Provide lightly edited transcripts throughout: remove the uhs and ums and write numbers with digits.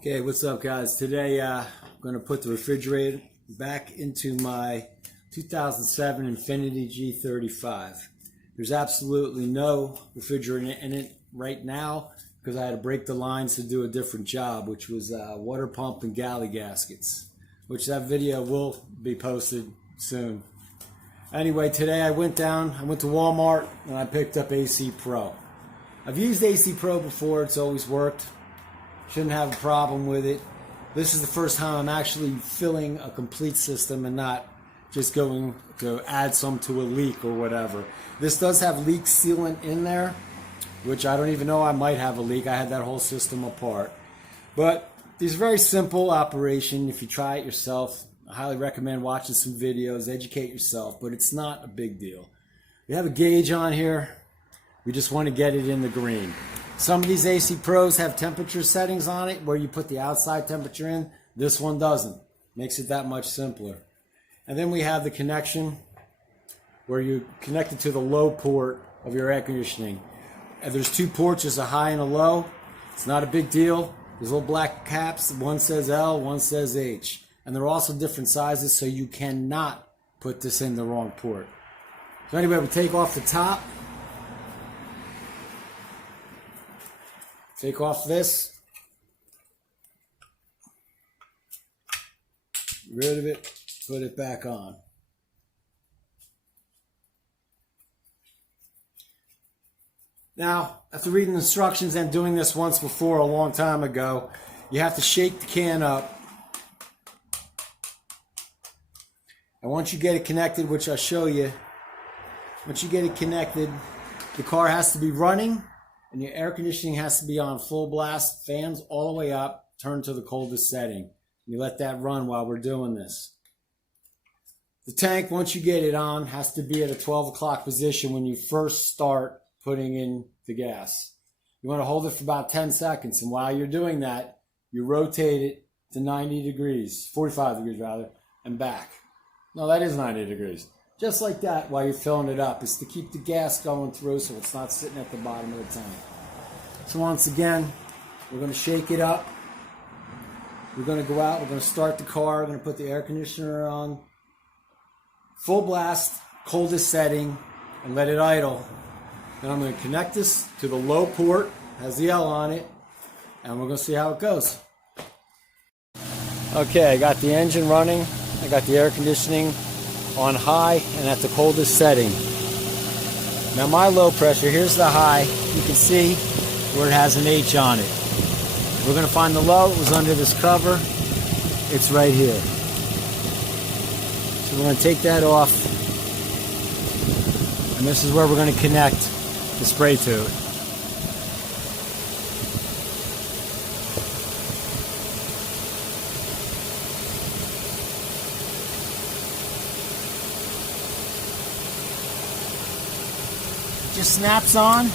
Okay, what's up guys? Today I'm going to put the refrigerator back into my 2007 Infiniti G35. There's absolutely no refrigerator in it right now because I had to break the lines to do a different job, which was water pump and galley gaskets, which that video will be posted soon. Anyway, today I went to Walmart and I picked up AC Pro. I've used AC Pro before, it's always worked. Shouldn't have a problem with it. This is the first time I'm actually filling a complete system and not just going to add some to a leak or whatever. This does have leak sealant in there, which I don't even know I might have a leak. I had that whole system apart. But it's a very simple operation. If you try it yourself, I highly recommend watching some videos, educate yourself, but it's not a big deal. We have a gauge on here. We just want to get it in the green. Some of these AC Pros have temperature settings on it where you put the outside temperature in. This one doesn't. Makes it that much simpler. And then we have the connection where you connect it to the low port of your air conditioning. And there's two ports, there's a high and a low. It's not a big deal. There's little black caps. One says L, one says H. And they're also different sizes, so you cannot put this in the wrong port. So anyway, we take off the top. Take off this, get rid of it, put it back on. Now, after reading the instructions and doing this once before a long time ago, you have to shake the can up. And once you get it connected, which I'll show you, once you get it connected, the car has to be running. And your air conditioning has to be on full blast, fans all the way up, turn to the coldest setting. You let that run while we're doing this. The tank, once you get it on, has to be at a 12 o'clock position when you first start putting in the gas. You want to hold it for about 10 seconds, and while you're doing that, you rotate it to 90 degrees, 45 degrees rather, and back. No, that is 90 degrees. Just like that while you're filling it up. It's to keep the gas going through so it's not sitting at the bottom of the tank. So once again, we're going to shake it up. We're going to go out. We're going to start the car. We're going to put the air conditioner on full blast, coldest setting, and let it idle. Then I'm going to connect this to the low port. Has the L on it. And we're going to see how it goes. Okay, I got the engine running. I got the air conditioning on high and at the coldest setting. Now my low pressure, here's the high. You can see where it has an H on it. We're going to find the low. It was under this cover. It's right here. So we're going to take that off. And this is where we're going to connect the spray tube. Just snaps on.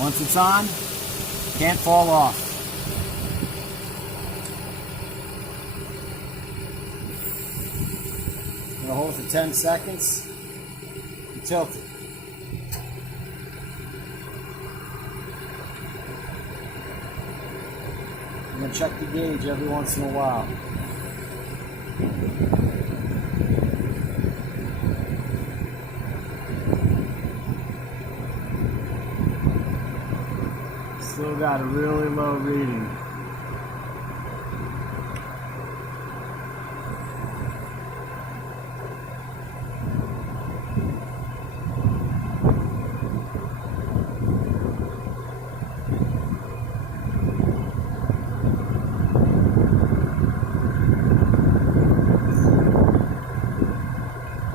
Once it's on, can't fall off. I'm gonna hold it for 10 seconds and tilt it. I'm gonna check the gauge every once in a while. Still got a really low reading.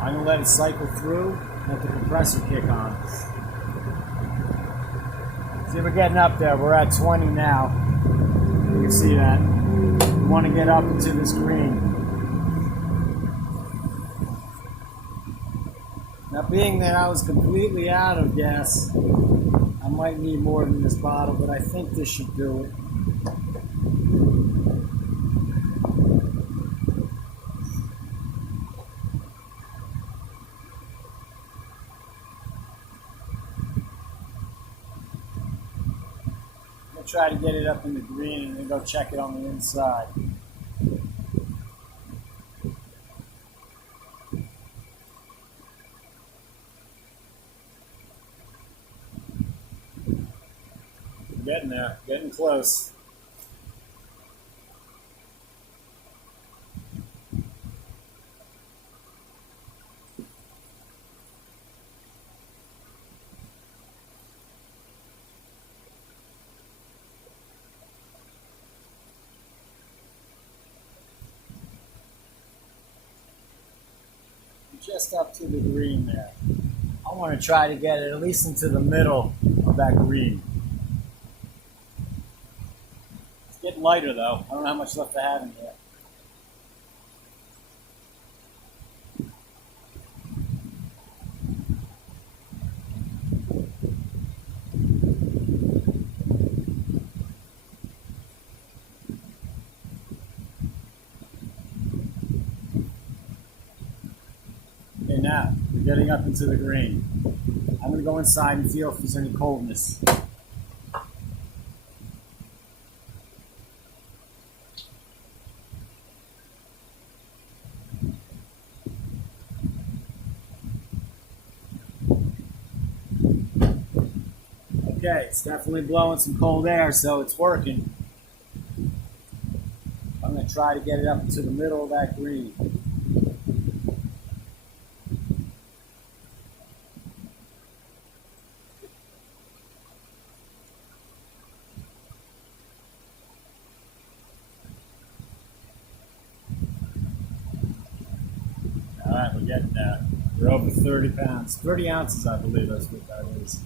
I'm going to let it cycle through and let the compressor kick on. See, we're getting up there. We're at 20 now. You can see that. We want to get up into this green. Now, being that I was completely out of gas, I might need more than this bottle, but I think this should do it. try to get it up in the green and then go check it on the inside. Getting there, getting close. Just up to the green there. I want to try to get it at least into the middle of that green. It's getting lighter though. I don't know how much left I have in here. Okay, now we're getting up into the green. I'm going to go inside and feel if there's any coldness. Okay, it's definitely blowing some cold air, so it's working. I'm going to try to get it up into the middle of that green. All right, we're getting there. We're over 30 pounds. 30 ounces, I believe that's what that is.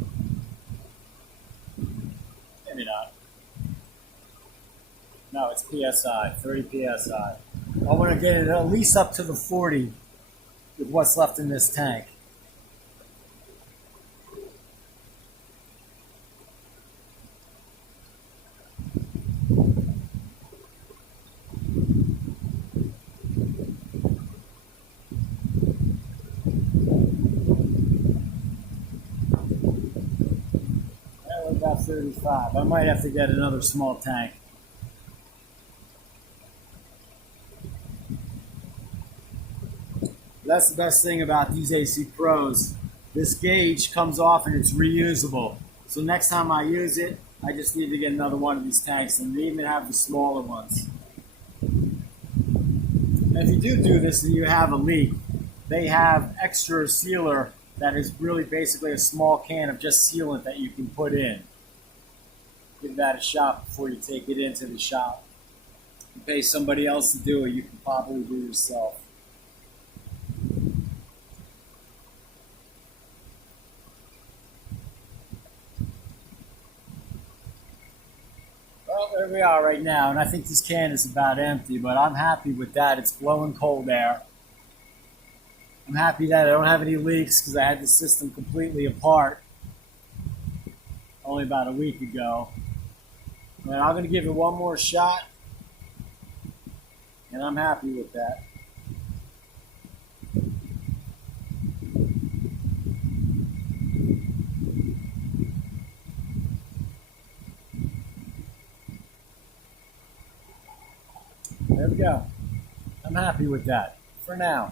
Maybe not. No, it's PSI, 30 PSI. I want to get it at least up to the 40 with what's left in this tank. About 35. I might have to get another small tank. That's the best thing about these AC Pros. This gauge comes off and it's reusable. So next time I use it, I just need to get another one of these tanks, and they even have the smaller ones. And if you do this and you have a leak, they have extra sealer that is really basically a small can of just sealant that you can put in. Give that a shot before you take it into the shop. You pay somebody else to do it, you can probably do yourself. Well, there we are right now, and I think this can is about empty, but I'm happy with that. It's blowing cold air. I'm happy that I don't have any leaks because I had the system completely apart only about a week ago. And I'm going to give it one more shot, and I'm happy with that. There we go. I'm happy with that for now.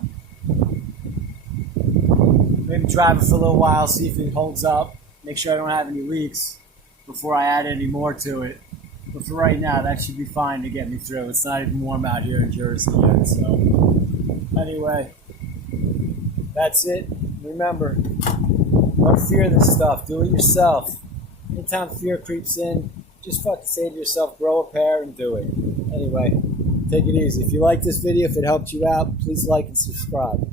Maybe drive it for a little while, see if it holds up, make sure I don't have any leaks before I add any more to it. But for right now, that should be fine to get me through. It's not even warm out here in Jersey yet. So anyway, that's it. Remember, don't fear this stuff. Do it yourself. Anytime fear creeps in, just fucking say to yourself, grow a pair and do it. Anyway, take it easy. If you like this video, if it helped you out, please like and subscribe.